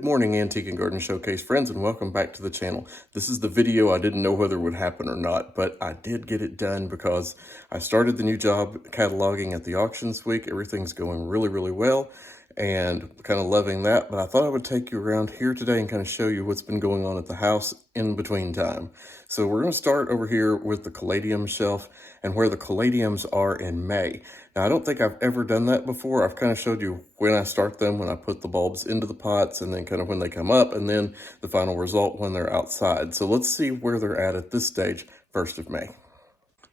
Good morning, Antique and Garden Showcase friends, and welcome back to the channel. This is the video I didn't know whether it would happen or not, but I did get it done because I started the new job cataloging at the auction this week. Everything's going really well and kind of loving that, but I thought I would take you around here today and kind of show you what's been going on at the house in between time. So we're going to start over here with the Caladium shelf and where the Caladiums are in May. Now, I don't think I've ever done that before. I've kind of showed you when I start them, when I put the bulbs into the pots, and then kind of when they come up, and then the final result when they're outside. So let's see where they're at this stage, 1st of May.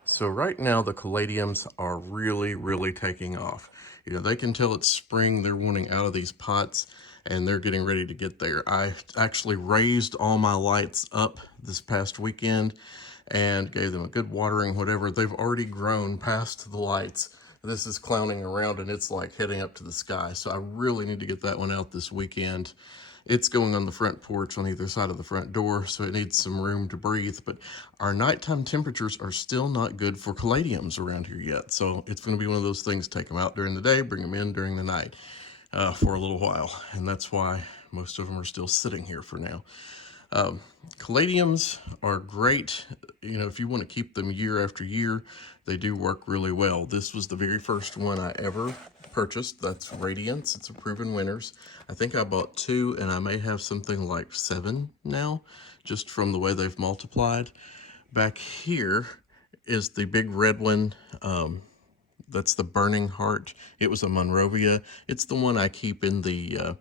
So right now, the Caladiums are really taking off. You know, they can tell it's spring. They're wanting out of these pots, and they're getting ready to get there. I actually raised all my lights up this past weekend and gave them a good watering, whatever. They've already grown past the lights. This is clowning around and it's like heading up to the sky. So I really need to get that one out this weekend. It's going on the front porch on either side of the front door, so it needs some room to breathe. But our nighttime temperatures are still not good for caladiums around here yet. So it's going to be one of those things, take them out during the day, bring them in during the night for a little while. And that's why most of them are still sitting here for now. Caladiums are great, you know, if you want to keep them year after year, they do work really well. This was the very first one I ever purchased. That's Radiance. It's a Proven Winners. I think I bought 2 and I may have something like 7 now, just from the way they've multiplied. Back here is the big red one. That's the Burning Heart. It was a Monrovia. It's the one I keep in the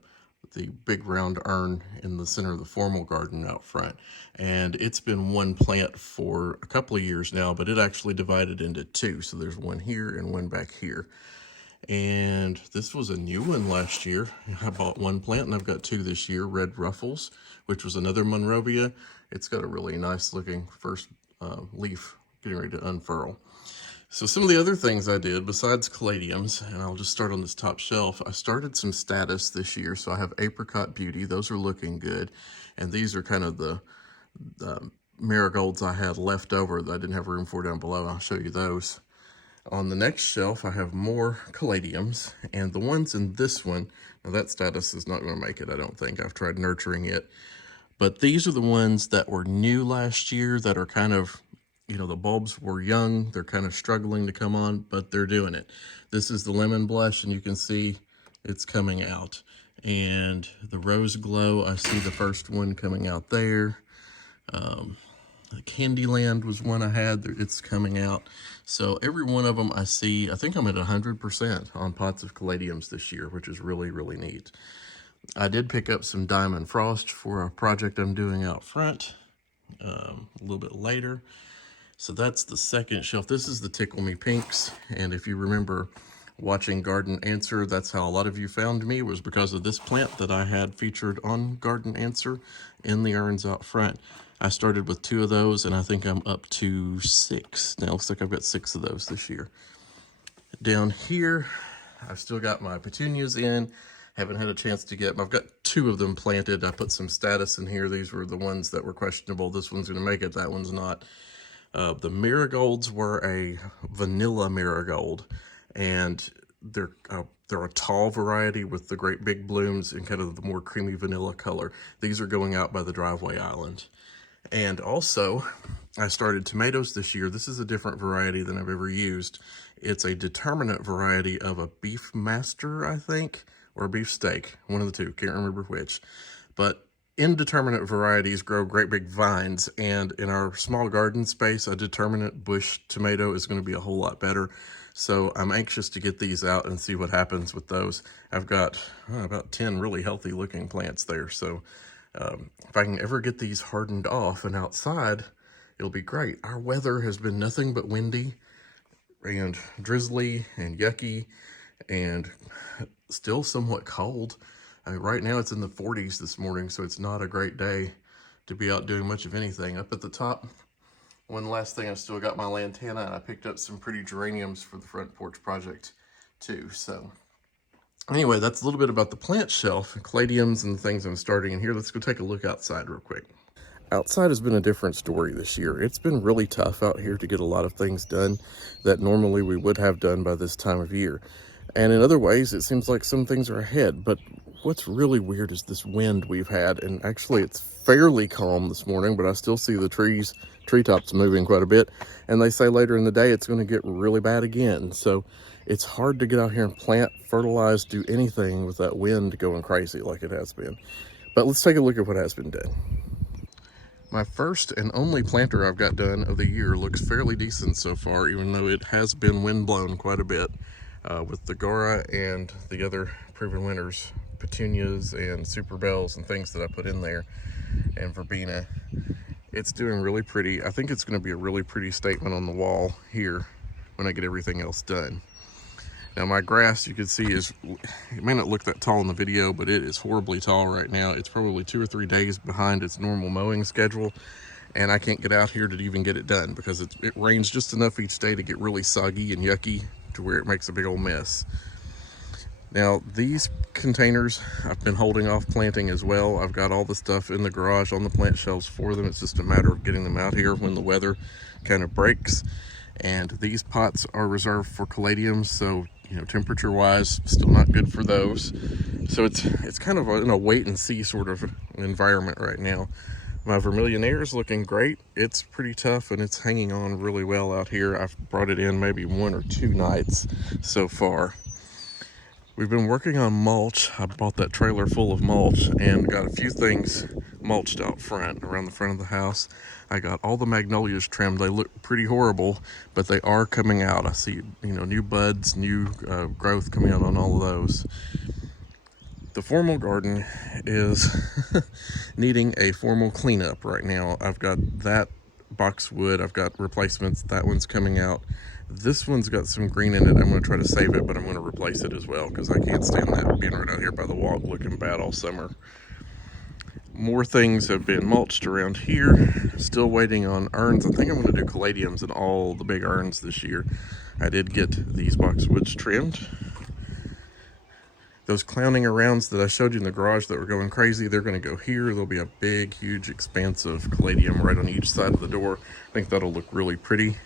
big round urn in the center of the formal garden out front. And it's been one plant for a couple of years now, but it actually divided into 2. So there's one here and one back here. And this was a new one last year. I bought 1 plant and I've got 2 this year. Red Ruffles, which was another Monrovia. It's got a really nice looking first leaf getting ready to unfurl. So some of the other things I did besides caladiums, and I'll just start on this top shelf, I started some status this year. So I have Apricot Beauty. Those are looking good. And these are kind of the marigolds I had left over that I didn't have room for down below. I'll show you those. On the next shelf, I have more caladiums, and the ones in this one, now that status is not going to make it, I don't think. I've tried nurturing it. But these are the ones that were new last year that are kind of, you know, the bulbs were young. They're kind of struggling to come on, but they're doing it. This is the Lemon Blush, and you can see it's coming out. And the Rose Glow, I see the first one coming out there. Candyland was one I had. It's coming out. So every one of them I see, I think I'm at 100% on pots of caladiums this year, which is really neat. I did pick up some Diamond Frost for a project I'm doing out front a little bit later. So that's the second shelf. This is the Tickle Me Pinks. And if you remember watching Garden Answer, that's how a lot of you found me, was because of this plant that I had featured on Garden Answer in the urns out front. I started with 2 of those, and I think I'm up to 6. Now, it looks like I've got 6 of those this year. Down here, I've still got my petunias in. Haven't had a chance to get them. I've got 2 of them planted. I put some status in here. These were the ones that were questionable. This one's going to make it. That one's not. The marigolds were a vanilla marigold, and they're a tall variety with the great big blooms and kind of the more creamy vanilla color. These are going out by the driveway island. And also, I started tomatoes this year. This is a different variety than I've ever used. It's a determinate variety of a Beef Master, I think, or a beef steak, one of the 2, can't remember which. But indeterminate varieties grow great big vines, and in our small garden space, a determinate bush tomato is going to be a whole lot better. So I'm anxious to get these out and see what happens with those. I've got about 10 really healthy looking plants there. So if I can ever get these hardened off and outside, it'll be great. Our weather has been nothing but windy and drizzly and yucky and still somewhat cold. I mean, right now it's in the 40s this morning, so it's not a great day to be out doing much of anything. Up at the top, one last thing, I still got my lantana, and I picked up some pretty geraniums for the front porch project too. So anyway, that's a little bit about the plant shelf, caladiums and the things I'm starting in here. Let's go take a look outside real quick. Outside has been a different story this year. It's been really tough out here to get a lot of things done that normally we would have done by this time of year. And in other ways, it seems like some things are ahead. But what's really weird is this wind we've had, and actually it's fairly calm this morning, but I still see the treetops moving quite a bit, and they say later in the day it's going to get really bad again. So it's hard to get out here and plant, fertilize, do anything with that wind going crazy like it has been. But let's take a look at what has been done. My first and only planter I've got done of the year looks fairly decent so far, even though it has been wind blown quite a bit with the Gora and the other Proven Winners petunias and super bells and things that I put in there, and verbena. It's doing really pretty. I think it's going to be a really pretty statement on the wall here when I get everything else done. Now my grass, you can see, it may not look that tall in the video, but it is horribly tall right now. It's probably 2 or 3 days behind its normal mowing schedule, and I can't get out here to even get it done because it rains just enough each day to get really soggy and yucky to where it makes a big old mess. Now these containers I've been holding off planting as well. I've got all the stuff in the garage on the plant shelves for them. It's just a matter of getting them out here when the weather kind of breaks. And these pots are reserved for caladiums, so you know, temperature wise, still not good for those. So it's kind of in a wait and see sort of environment right now. My Vermillionaire is looking great. It's pretty tough and it's hanging on really well out here. I've brought it in maybe 1 or 2 nights so far. We've been working on mulch. I bought that trailer full of mulch and got a few things mulched out front, around the front of the house. I got all the magnolias trimmed. They look pretty horrible, but they are coming out. I see, you know, new buds, new growth coming out on all of those. The formal garden is needing a formal cleanup right now. I've got that boxwood, I've got replacements. That one's coming out. This one's got some green in it. I'm going to try to save it, but I'm going to replace it as well because I can't stand that being right out here by the wall looking bad all summer. More things have been mulched around here. Still waiting on urns. I think I'm going to do caladiums in all the big urns this year. I did get these boxwoods trimmed. Those clowning arounds that I showed you in the garage that were going crazy, they're going to go here. There'll be a big, huge expanse of caladium right on each side of the door. I think that'll look really pretty.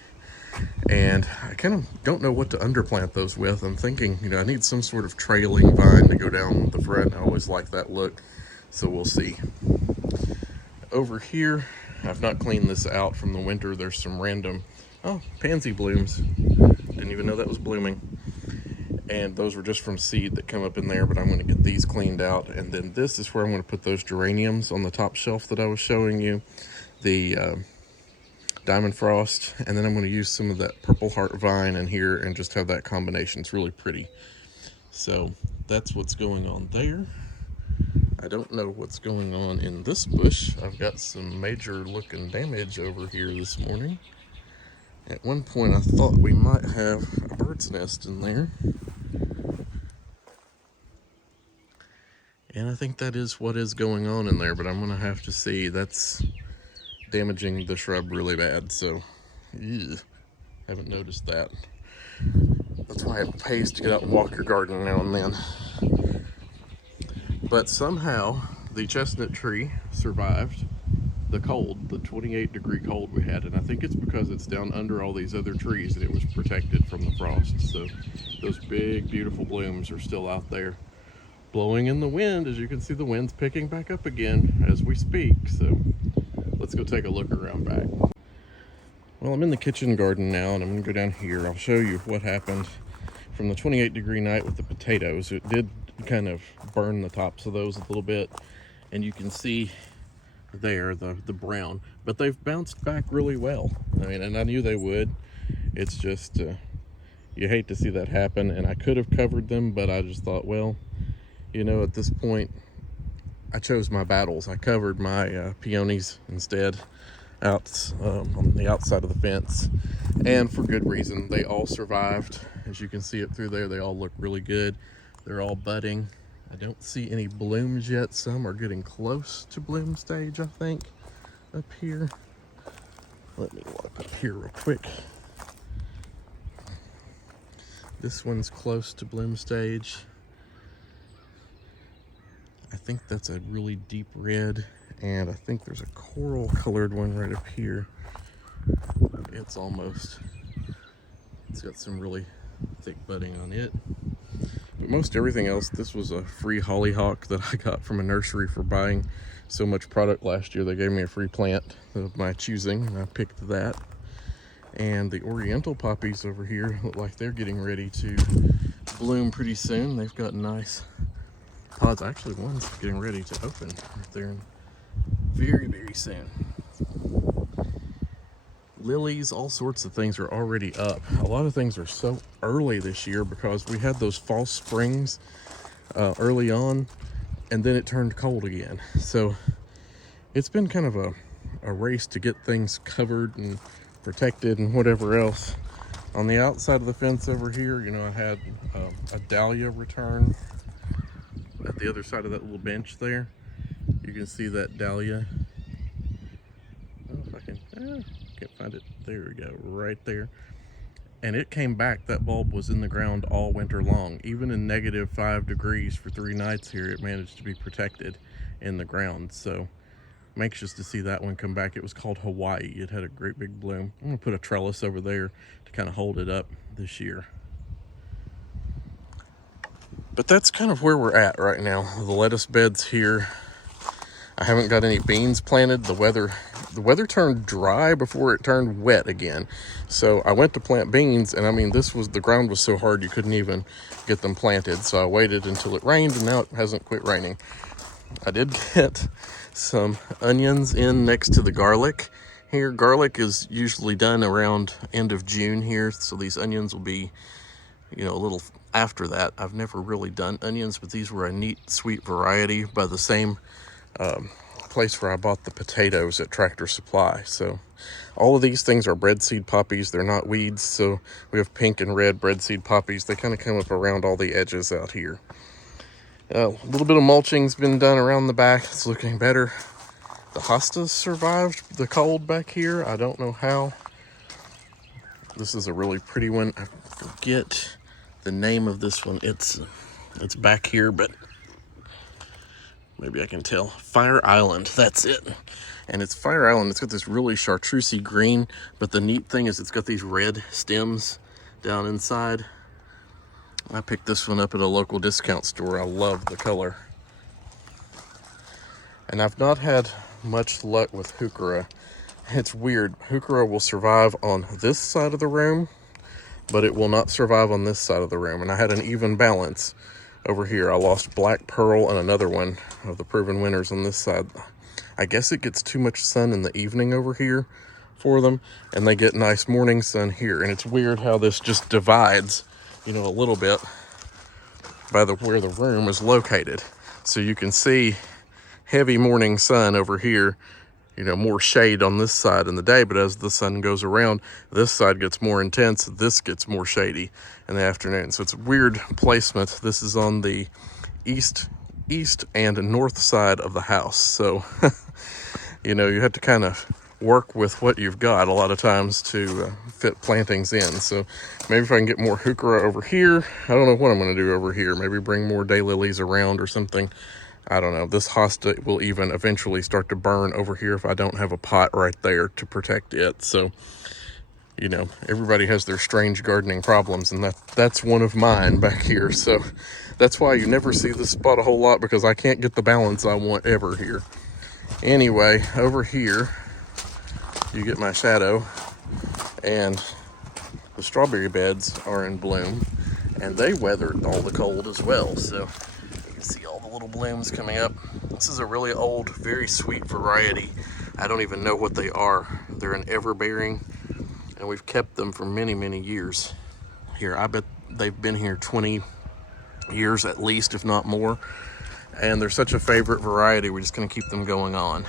And I kind of don't know what to underplant those with. I'm thinking, you know, I need some sort of trailing vine to go down the front. I always like that look, so we'll see. Over here, I've not cleaned this out from the winter. There's some random, pansy blooms. Didn't even know that was blooming. And those were just from seed that come up in there, but I'm going to get these cleaned out. And then this is where I'm going to put those geraniums on the top shelf that I was showing you. The Diamond Frost, and then I'm going to use some of that Purple Heart vine in here and just have that combination. It's really pretty. So that's what's going on there. I don't know what's going on in this bush. I've got some major looking damage over here this morning. At one point I thought we might have a bird's nest in there. And I think that is what is going on in there, but I'm going to have to see. That's damaging the shrub really bad, so haven't noticed that. That's why it pays to get out and walk your garden now and then. But somehow the chestnut tree survived the cold, the 28-degree cold we had, and I think it's because it's down under all these other trees and it was protected from the frost. So those big beautiful blooms are still out there blowing in the wind. As you can see, the wind's picking back up again as we speak. So let's go take a look around back. Well, I'm in the kitchen garden now, and I'm going to go down here. I'll show you what happened from the 28-degree night with the potatoes. It did kind of burn the tops of those a little bit, and you can see there the brown, but they've bounced back really well. I mean, and I knew they would. It's just you hate to see that happen, and I could have covered them, but I just thought, well, you know, at this point I chose my battles. I covered my peonies instead out on the outside of the fence, and for good reason. They all survived. As you can see it through there, they all look really good. They're all budding. I don't see any blooms yet. Some are getting close to bloom stage, I think, up here. Let me walk up here real quick. This one's close to bloom stage. I think that's a really deep red, and I think there's a coral colored one right up here. It's got some really thick budding on it. most everything else, this was a free hollyhock that I got from a nursery for buying so much product last year. They gave me a free plant of my choosing, and I picked that. And the oriental poppies over here look like they're getting ready to bloom pretty soon. They've got nice pods. Actually, one's getting ready to open right there very, very soon. Lilies, all sorts of things are already up. A lot of things are so early this year because we had those false springs early on, and then it turned cold again. So it's been kind of a race to get things covered and protected and whatever else. On the outside of the fence over here, you know, I had a dahlia return at the other side of that little bench there. You can see that dahlia. I don't know if I can, can't find it. There we go, right there. And it came back. That bulb was in the ground all winter long. Even in -5 degrees for 3 nights here, it managed to be protected in the ground. So I'm anxious to see that one come back. It was called Hawaii. It had a great big bloom. I'm gonna put a trellis over there to kind of hold it up this year. But that's kind of where we're at right now. The lettuce bed's here. I haven't got any beans planted. The weather turned dry before it turned wet again. So I went to plant beans, and I mean, the ground was so hard you couldn't even get them planted. So I waited until it rained, and now it hasn't quit raining. I did get some onions in next to the garlic here. Garlic is usually done around end of June here, so these onions will be, you know, a little after that. I've never really done onions, but these were a neat, sweet variety by the same place where I bought the potatoes at Tractor Supply. So all of these things are breadseed poppies. They're not weeds, so we have pink and red breadseed poppies. They kind of come up around all the edges out here. A little bit of mulching's been done around the back. It's looking better. The hostas survived the cold back here. I don't know how. This is a really pretty one. I forget the name of this one. It's back here, but maybe I can tell. Fire Island, that's it. And it's Fire Island. It's got this really chartreusey green, but the neat thing is it's got these red stems down inside. I picked this one up at a local discount store. I love the color. And I've not had much luck with heuchera. It's weird. Heuchera will survive on this side of the room, but it will not survive on this side of the room. And I had an even balance over here. I lost Black Pearl and another one of the proven winners on this side. I guess it gets too much sun in the evening over here for them, and they get nice morning sun here. And it's weird how this just divides, you know, a little bit by where the room is located. So you can see heavy morning sun over here, you know, more shade on this side in the day, but as the sun goes around, this side gets more intense, this gets more shady in the afternoon. So it's weird placement. This is on the east and north side of the house. So, you know, you have to kind of work with what you've got a lot of times to fit plantings in. So maybe if I can get more heuchera over here, I don't know what I'm going to do over here. Maybe bring more daylilies around or something. I don't know. This hosta will even eventually start to burn over here if I don't have a pot right there to protect it. So, you know, everybody has their strange gardening problems, and that's one of mine back here. So that's why you never see this spot a whole lot, because I can't get the balance I want ever here. Anyway, over here, you get my shadow, and the strawberry beds are in bloom, and they weathered all the cold as well. So you can see all the little blooms coming up. This is a really old, very sweet variety. I don't even know what they are. They're an everbearing, and we've kept them for many, many years here. I bet they've been here 20 years at least, if not more. And they're such a favorite variety, we're just gonna keep them going on.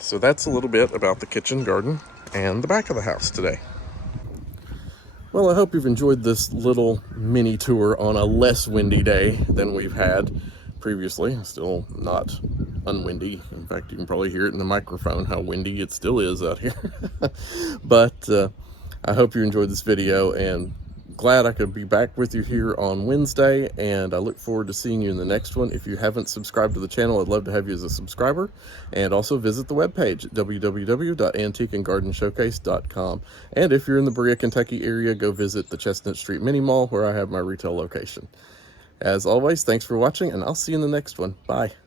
So that's a little bit about the kitchen garden and the back of the house today. Well, I hope you've enjoyed this little mini tour on a less windy day than we've had previously. Still not unwindy. In fact, you can probably hear it in the microphone how windy it still is out here. But I hope you enjoyed this video, and glad I could be back with you here on Wednesday, and I look forward to seeing you in the next one. If you haven't subscribed to the channel, I'd love to have you as a subscriber, and also visit the webpage at www.antiqueandgardenshowcase.com. And if you're in the Berea, Kentucky area, go visit the Chestnut Street Mini Mall, where I have my retail location. As always, thanks for watching, and I'll see you in the next one. Bye.